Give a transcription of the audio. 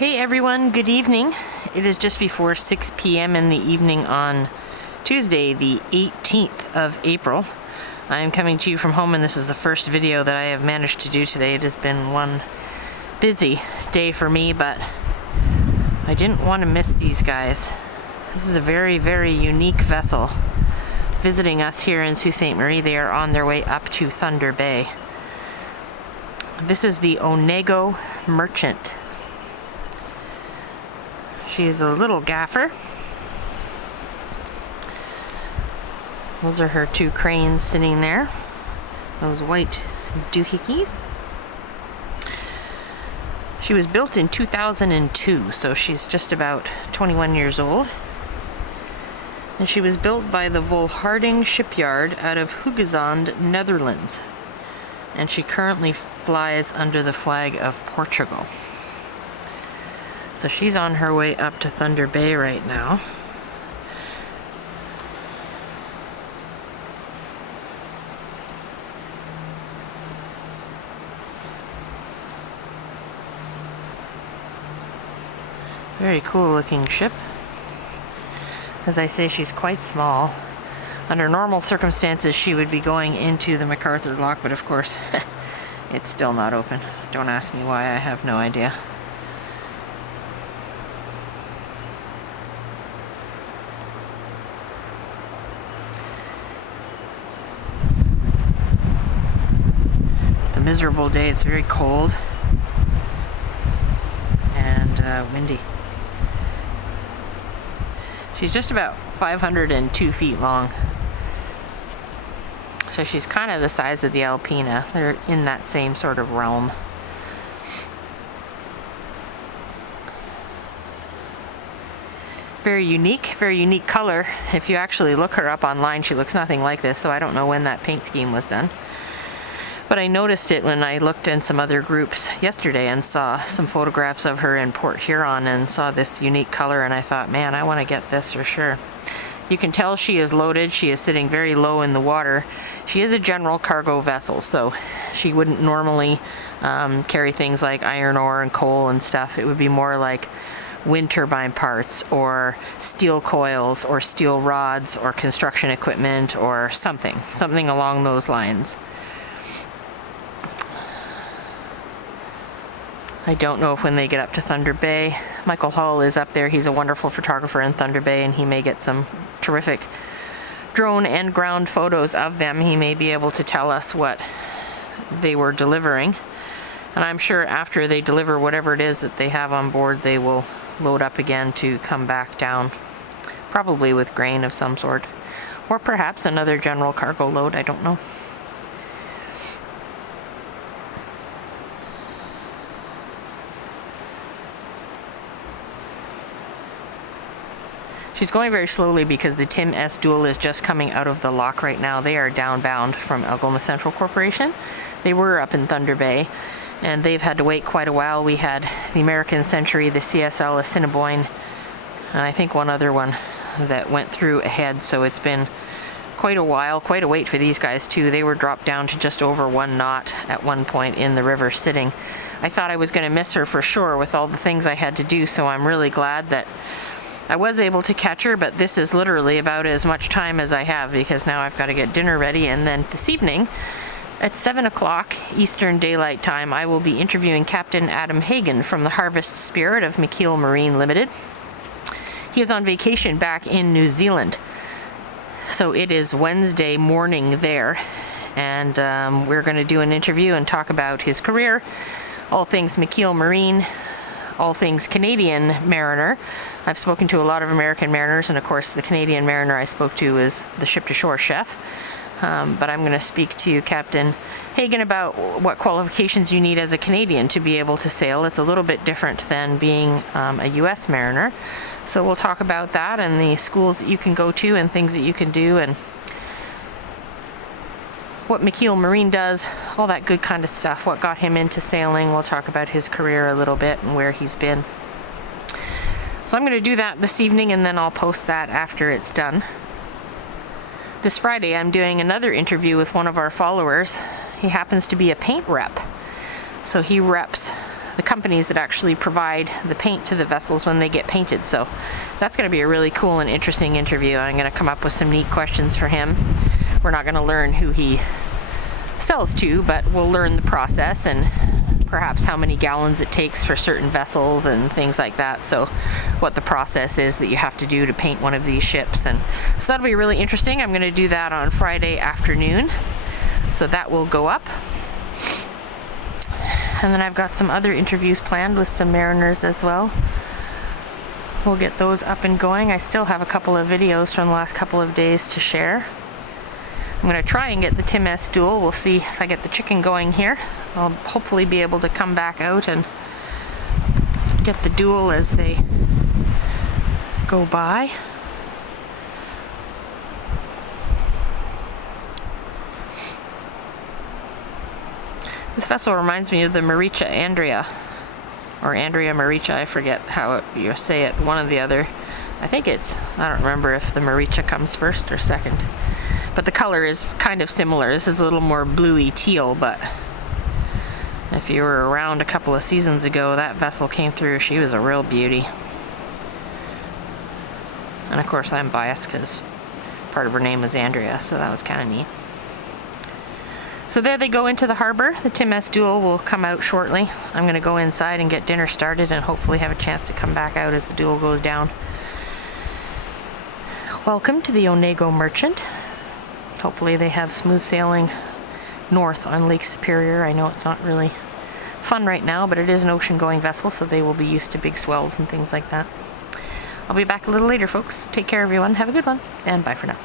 Hey everyone, good evening. It is just before 6 p.m. in the evening on Tuesday, the 18th of April. I am coming to you from home, and this is the first video that I have managed to do today. It has been one busy day for me, but I didn't want to miss these guys. This is a very, very unique vessel visiting us here in Sault Ste Marie. They are on their way up to Thunder Bay. This is the Onego Merchant. She's a little gaffer. Those are her two cranes sitting there. Those white doohickeys. She was built in 2002, so she's just about 21 years old. And she was built by the Volharding shipyard out of Hoogezand, Netherlands. And she currently flies under the flag of Portugal. So she's on her way up to Thunder Bay right now. Very cool looking ship. As I say, she's quite small. Under normal circumstances, she would be going into the MacArthur Lock, but of course, it's still not open. Don't ask me why, I have no idea. Miserable day. It's very cold and windy. She's just about 502 feet long, so she's kind of the size of the Alpina. They're in that same sort of realm. Very unique color. If you actually look her up online, she looks nothing like this, so I don't know when that paint scheme was done. But I noticed it when I looked in some other groups yesterday and saw some photographs of her in Port Huron and saw this unique color, and I thought, man, I want to get this for sure. You can tell she is loaded. She is sitting very low in the water. She is a general cargo vessel, so she wouldn't normally carry things like iron ore and coal and stuff. It would be more like wind turbine parts or steel coils or steel rods or construction equipment or something along those lines. I don't know if when they get up to Thunder Bay, Michael Hull is up there. He's a wonderful photographer in Thunder Bay, and he may get some terrific drone and ground photos of them. He may be able to tell us what they were delivering. And I'm sure after they deliver whatever it is that they have on board, they will load up again to come back down, probably with grain of some sort, or perhaps another general cargo load, I don't know. She's going very slowly because the Tim S. Duel is just coming out of the lock right now. They are downbound from Algoma Central Corporation. They were up in Thunder Bay, and they've had to wait quite a while. We had the American Century, the CSL Assiniboine, and I think one other one that went through ahead, so it's been quite a while, quite a wait for these guys too. They were dropped down to just over 1 knot at one point in the river sitting. I thought I was going to miss her for sure with all the things I had to do, so I'm really glad that I was able to catch her, but this is literally about as much time as I have because now I've got to get dinner ready, and then this evening at 7 o'clock Eastern Daylight Time, I will be interviewing Captain Adam Hagen from the Harvest Spirit of McKeel Marine Limited. He is on vacation back in New Zealand, so it is Wednesday morning there, and we're going to do an interview and talk about his career, all things McKeel Marine, all things Canadian mariner. I've spoken to a lot of American mariners, and of course the Canadian mariner I spoke to is the ship-to-shore chef. But I'm going to speak to Captain Hagen about what qualifications you need as a Canadian to be able to sail. It's a little bit different than being a U.S. mariner. So we'll talk about that and the schools that you can go to and things that you can do and what McKeel Marine does, all that good kind of stuff, what got him into sailing. We'll talk about his career a little bit and where he's been. So I'm going to do that this evening, and then I'll post that after it's done. This Friday I'm doing another interview with one of our followers. He happens to be a paint rep. So he reps the companies that actually provide the paint to the vessels when they get painted. So that's going to be a really cool and interesting interview. I'm going to come up with some neat questions for him. We're not going to learn who he sells to, but we'll learn the process and perhaps how many gallons it takes for certain vessels and things like that. So what the process is that you have to do to paint one of these ships. And so that'll be really interesting. I'm going to do that on Friday afternoon. So that will go up. And then I've got some other interviews planned with some mariners as well. We'll get those up and going. I still have a couple of videos from the last couple of days to share. I'm going to try and get the Tim S dual. We'll see if I get the chicken going here. I'll hopefully be able to come back out and get the dual as they go by. This vessel reminds me of the Maricha Andrea, or Andrea Maricha, I forget how you say it, one or the other. I think it's, I don't remember if the Maricha comes first or second. But the color is kind of similar. This is a little more bluey teal, but if you were around a couple of seasons ago, that vessel came through. She was a real beauty. And of course I'm biased because part of her name was Andrea, so that was kind of neat. So there they go into the harbor. The Tim S dual will come out shortly. I'm going to go inside and get dinner started and hopefully have a chance to come back out as the dual goes down. Welcome to the Onego Merchant. Hopefully they have smooth sailing north on Lake Superior. I know it's not really fun right now, but it is an ocean-going vessel, so they will be used to big swells and things like that. I'll be back a little later, folks. Take care, everyone. Have a good one, and bye for now.